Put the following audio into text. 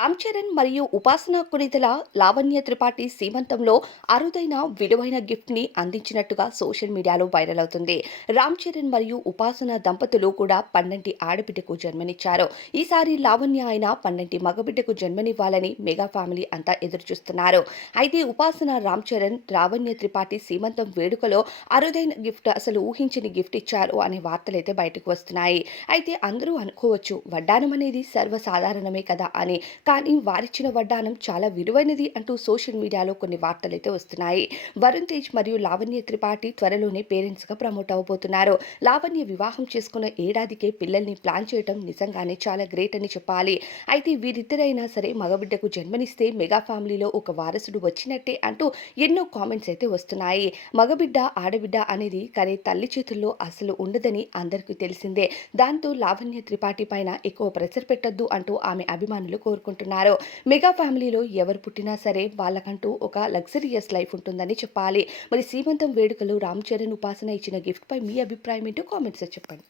రామ్ చరణ్ మరియు ఉపాసన కొణిదెల లావణ్య త్రిపాఠి సీమంతంలో అరుదైన విలువైన గిఫ్ట్ ని అందించినట్టుగా సోషల్ మీడియాలో వైరల్ అవుతుంది. రామ్ చరణ్ మరియు ఉపాసన దంపతులు కూడా పన్నంటి ఆడబిడ్డకు జన్మనిచ్చారు. ఈసారి లావణ్య అయిన పన్నంటి మగబిడ్డకు జన్మనివ్వాలని మెగా ఫ్యామిలీ అంతా ఎదురుచూస్తున్నారు. అయితే ఉపాసన రామ్ చరణ్ లావణ్య త్రిపాఠి సీమంతం వేడుకలో అరుదైన గిఫ్ట్, అసలు ఊహించని గిఫ్ట్ ఇచ్చారు అనే వార్తలైతే బయటకు వస్తున్నాయి. అయితే అందరూ అనుకోవచ్చు, వడ్డానం అనేది సర్వసాధారణమే కదా అని. కానీ వారిచ్చిన వడ్డానం చాలా విలువైనది అంటూ సోషల్ మీడియాలో కొన్ని వార్తలైతే వస్తున్నాయి. వరుణ్ తేజ్ మరియు లావణ్య త్రిపాఠి త్వరలోనే పేరెంట్స్గా ప్రమోట్ అవబోతున్నారు. లావణ్య వివాహం చేసుకున్న ఏడాదికే పిల్లల్ని ప్లాన్ చేయడం నిజంగానే చాలా గ్రేట్ అని చెప్పాలి. అయితే వీరిద్దరైనా సరే మగబిడ్డకు జన్మనిస్తే మెగా ఫ్యామిలీలో ఒక వారసుడు వచ్చినట్టే అంటూ ఎన్నో కామెంట్స్ అయితే వస్తున్నాయి. మగబిడ్డ ఆడబిడ్డ అనేది కానీ తల్లి చేతుల్లో అసలు ఉండదని అందరికీ తెలిసిందే. దాంతో లావణ్య త్రిపాఠి పైన ఎక్కువ ప్రెషర్ పెట్టొద్దు అంటూ ఆమె అభిమానులు కోరుకుంటున్నారు. మెగా ఫ్యామిలీలో ఎవరు పుట్టినా సరే వాళ్ళకంటూ ఒక లగ్జరియస్ లైఫ్ ఉంటుందని చెప్పాలి. మరి సీమంతం వేడుకలో రామ్ చరణ్, ఉపాసన ఇచ్చిన గిఫ్ట్ పై మీ అభిప్రాయం ఏంటో కామెంట్స్ చెప్పండి.